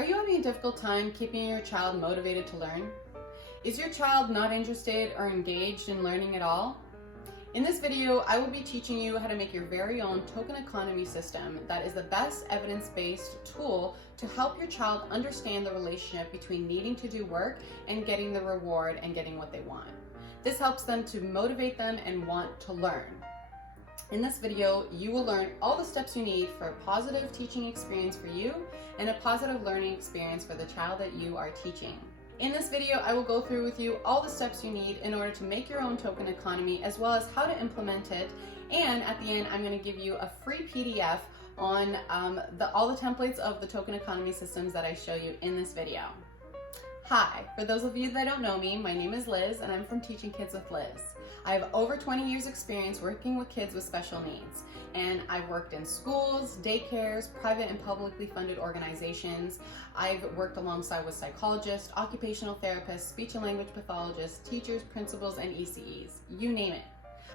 Are you having a difficult time keeping your child motivated to learn? Is your child not interested or engaged in learning at all? In this video, I will be teaching you how to make your very own token economy system that is the best evidence-based tool to help your child understand the relationship between needing to do work and getting the reward and getting what they want. This helps them to motivate them and want to learn. In this video, you will learn all the steps you need for a positive teaching experience for you and a positive learning experience for the child that you are teaching. In this video, I will go through with you all the steps you need in order to make your own token economy, as well as how to implement it. And at the end, I'm going to give you a free PDF on all the templates of the token economy systems that I show you in this video. Hi, for those of you that don't know me, my name is Liz and I'm from Teaching Kids with Liz. I have over 20 years experience working with kids with special needs, and I've worked in schools, daycares, private and publicly funded organizations. I've worked alongside with psychologists, occupational therapists, speech and language pathologists, teachers, principals, and ECEs, you name it.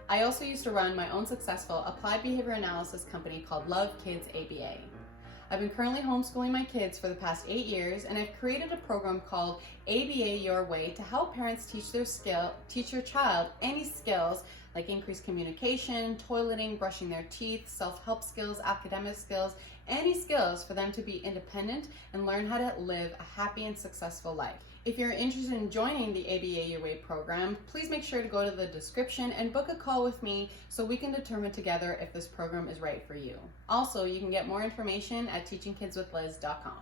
I also used to run my own successful applied behavior analysis company called Love Kids ABA. I've been currently homeschooling my kids for the past 8 years, and I've created a program called ABA Your Way to help parents teach your child any skills like increased communication, toileting, brushing their teeth, self-help skills, academic skills, any skills for them to be independent and learn how to live a happy and successful life. If you're interested in joining the ABA Your Way program, please make sure to go to the description and book a call with me so we can determine together if this program is right for you. Also, you can get more information at teachingkidswithliz.com.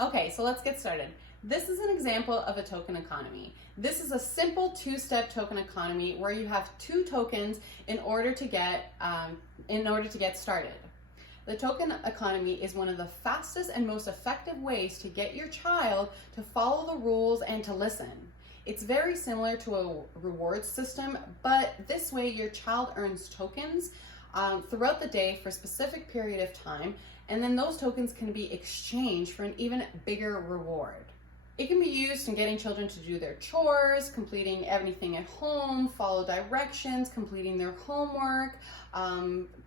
Okay, so let's get started. This is an example of a token economy. This is a simple two-step token economy where you have 2 tokens in order to get started. The token economy is one of the fastest and most effective ways to get your child to follow the rules and to listen. It's very similar to a rewards system, but this way your child earns tokens throughout the day for a specific period of time, and then those tokens can be exchanged for an even bigger reward. It can be used in getting children to do their chores, completing everything at home, follow directions, completing their homework,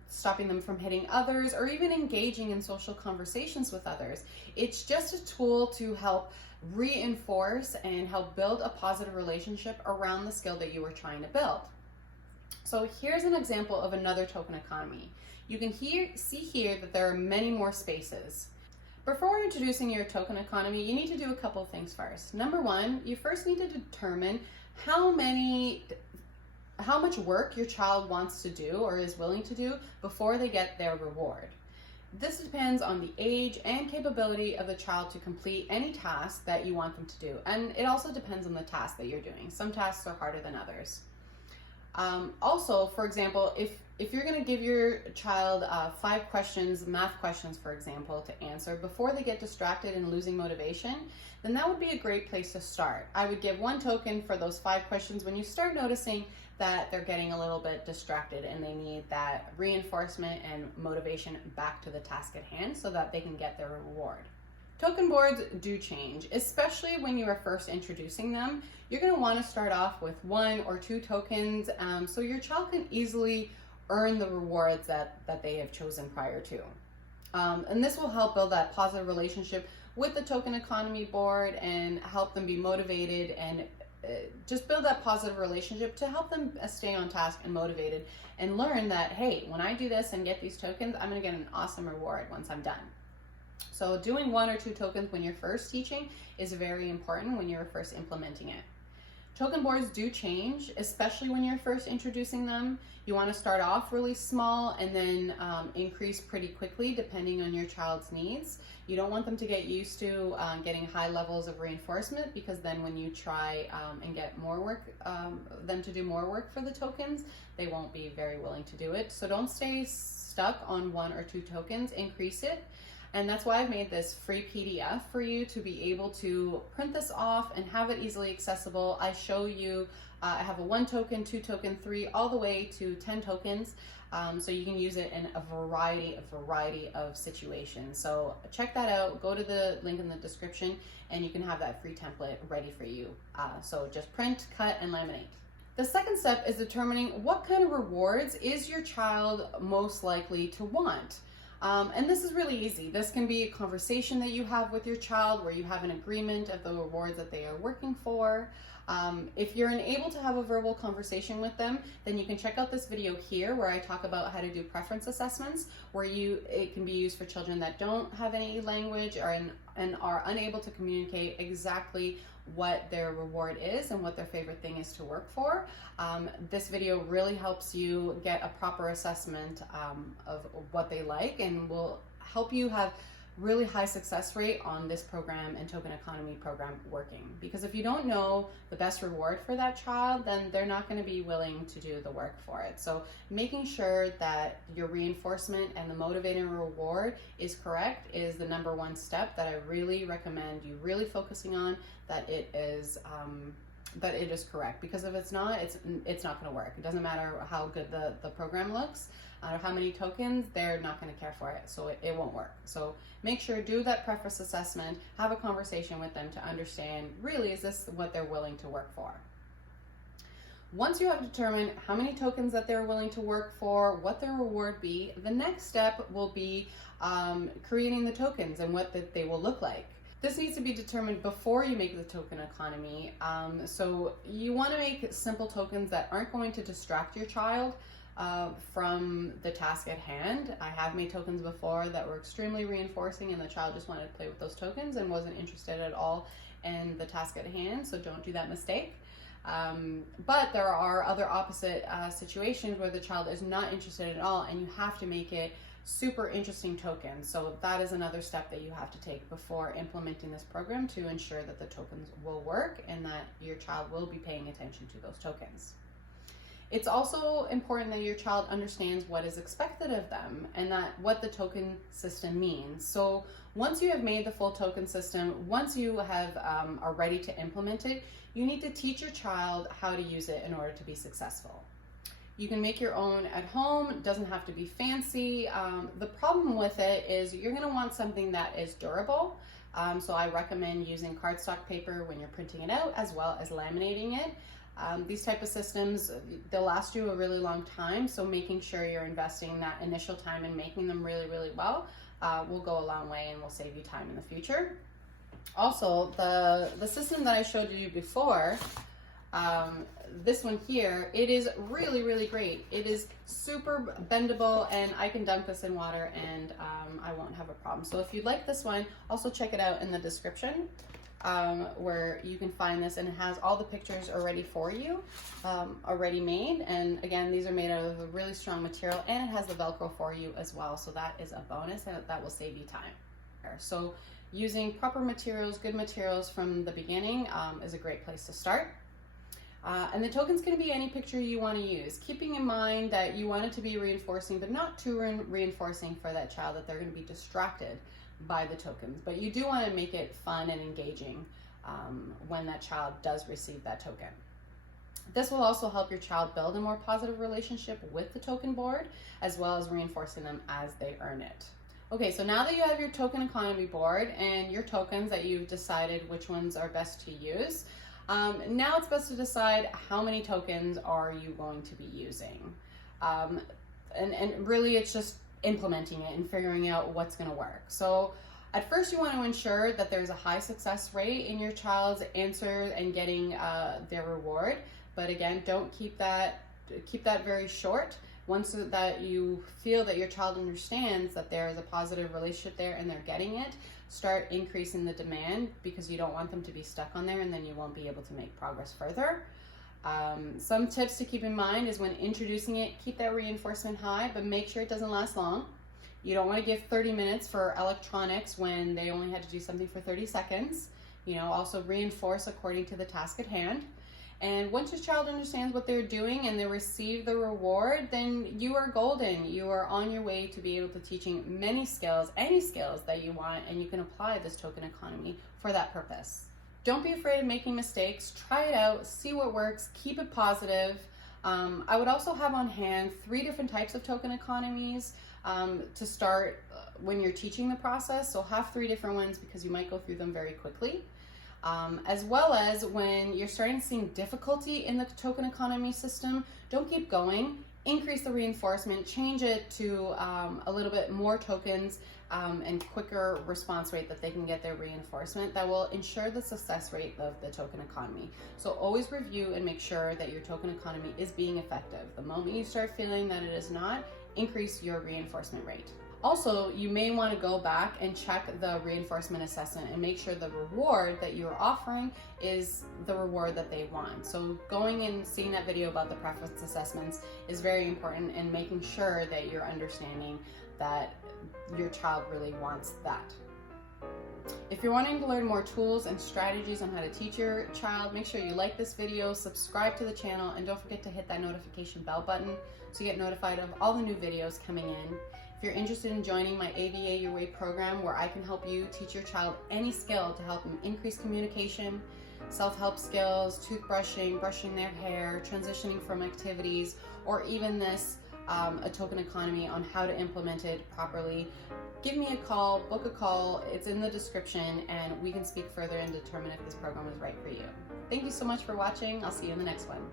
stopping them from hitting others, or even engaging in social conversations with others. It's just a tool to help reinforce and help build a positive relationship around the skill that you were trying to build. So here's an example of another token economy. You can see here that there are many more spaces. Before introducing your token economy, you need to do a couple of things first. Number one, you first need to determine how much work your child wants to do or is willing to do before they get their reward. This depends on the age and capability of the child to complete any task that you want them to do. And it also depends on the task that you're doing. Some tasks are harder than others. Also, for example, if you're going to give your child 5 questions, math questions, for example, to answer before they get distracted and losing motivation, then that would be a great place to start. I would give 1 token for those 5 questions when you start noticing that they're getting a little bit distracted and they need that reinforcement and motivation back to the task at hand so that they can get their reward. Token boards do change, especially when you are first introducing them. You're going to want to start off with 1 or 2 tokens so your child can easily earn the rewards that they have chosen prior to. And this will help build that positive relationship with the token economy board and help them be motivated and just build that positive relationship to help them stay on task and motivated and learn that, hey, when I do this and get these tokens, I'm going to get an awesome reward once I'm done. So doing 1 or 2 tokens when you're first teaching is very important when you're first implementing it. Token boards do change, especially when you're first introducing them. You want to start off really small and then increase pretty quickly depending on your child's needs. You don't want them to get used to getting high levels of reinforcement, because then when you try and get more work, them to do more work for the tokens, they won't be very willing to do it. So don't stay stuck on 1 or 2 tokens, increase it. And that's why I've made this free PDF for you to be able to print this off and have it easily accessible. I show you, I have a 1 token, 2 token, 3, all the way to 10 tokens. So you can use it in a variety of situations. So check that out, go to the link in the description, and you can have that free template ready for you. So just print, cut, and laminate. The second step is determining what kind of rewards is your child most likely to want. And this is really easy. This can be a conversation that you have with your child where you have an agreement of the rewards that they are working for. If you're unable to have a verbal conversation with them, then you can check out this video here where I talk about how to do preference assessments, where it can be used for children that don't have any language and are unable to communicate exactly what their reward is and what their favorite thing is to work for. This video really helps you get a proper assessment of what they like and will help you have really high success rate on this program and token economy program working. Because if you don't know the best reward for that child, then they're not going to be willing to do the work for it. So making sure that your reinforcement and the motivating reward is correct is the number one step that I really recommend you really focusing on, that it is correct. Because if it's not, it's not going to work. It doesn't matter how good the program looks or how many tokens, they're not going to care for it, so it won't work. So make sure, do that preference assessment, have a conversation with them to understand, really, is this what they're willing to work for? Once you have determined how many tokens that they're willing to work for, what their reward be, the next step will be creating the tokens and what they will look like. This needs to be determined before you make the token economy. So you want to make simple tokens that aren't going to distract your child from the task at hand. I have made tokens before that were extremely reinforcing and the child just wanted to play with those tokens and wasn't interested at all in the task at hand, so don't do that mistake. But there are other opposite situations where the child is not interested at all and you have to make it super interesting tokens. So that is another step that you have to take before implementing this program to ensure that the tokens will work and that your child will be paying attention to those tokens. It's also important that your child understands what is expected of them and that what the token system means. So once you have made the full token system, once you have are ready to implement it, you need to teach your child how to use it in order to be successful. You can make your own at home. It doesn't have to be fancy. The problem with it is you're going to want something that is durable. So I recommend using cardstock paper when you're printing it out, as well as laminating it. These type of systems, they'll last you a really long time, so making sure you're investing that initial time in making them really, really well will go a long way and will save you time in the future. Also, the system that I showed you before, this one here, it is really, really great. It is super bendable and I can dunk this in water and I won't have a problem. So if you'd like this one, also check it out in the description. Where you can find this, and it has all the pictures already for you, already made. And again, these are made out of a really strong material, and it has the Velcro for you as well. So that is a bonus, and that will save you time. So using proper materials, good materials from the beginning is a great place to start. And the tokens can be any picture you want to use, keeping in mind that you want it to be reinforcing, but not too reinforcing for that child that they're going to be distracted by the tokens. But you do want to make it fun and engaging when that child does receive that token. This will also help your child build a more positive relationship with the token board, as well as reinforcing them as they earn it. Okay, so now that you have your token economy board and your tokens that you've decided which ones are best to use, now it's best to decide how many tokens are you going to be using. And really it's just implementing it and figuring out what's going to work. So at first you want to ensure that there's a high success rate in your child's answers and getting their reward. But again, don't keep that very short. Once that you feel that your child understands that there is a positive relationship there and they're getting it, start increasing the demand, because you don't want them to be stuck on there and then you won't be able to make progress further. Some tips to keep in mind is when introducing it, keep that reinforcement high, but make sure it doesn't last long. You don't want to give 30 minutes for electronics when they only had to do something for 30 seconds. Also reinforce according to the task at hand. And once your child understands what they're doing and they receive the reward, then you are golden. You are on your way to be able to teaching many skills, any skills that you want, and you can apply this token economy for that purpose. Don't be afraid of making mistakes. Try it out, see what works, keep it positive. I would also have on hand 3 different types of token economies to start when you're teaching the process. So have 3 different ones because you might go through them very quickly. As well as when you're starting to see difficulty in the token economy system, don't keep going. increase the reinforcement, change it to a little bit more tokens and quicker response rate that they can get their reinforcement, that will ensure the success rate of the token economy. So always review and make sure that your token economy is being effective. The moment you start feeling that it is not, increase your reinforcement rate. Also, you may want to go back and check the reinforcement assessment and make sure the reward that you're offering is the reward that they want. So going and seeing that video about the preference assessments is very important, and making sure that you're understanding that your child really wants that. If you're wanting to learn more tools and strategies on how to teach your child, make sure you like this video, subscribe to the channel, and don't forget to hit that notification bell button so you get notified of all the new videos coming in. If you're interested in joining my ABA Your Way program, where I can help you teach your child any skill to help them increase communication, self-help skills, toothbrushing, brushing their hair, transitioning from activities, or even this, a token economy on how to implement it properly, give me a call, book a call. It's in the description, and we can speak further and determine if this program is right for you. Thank you so much for watching. I'll see you in the next one.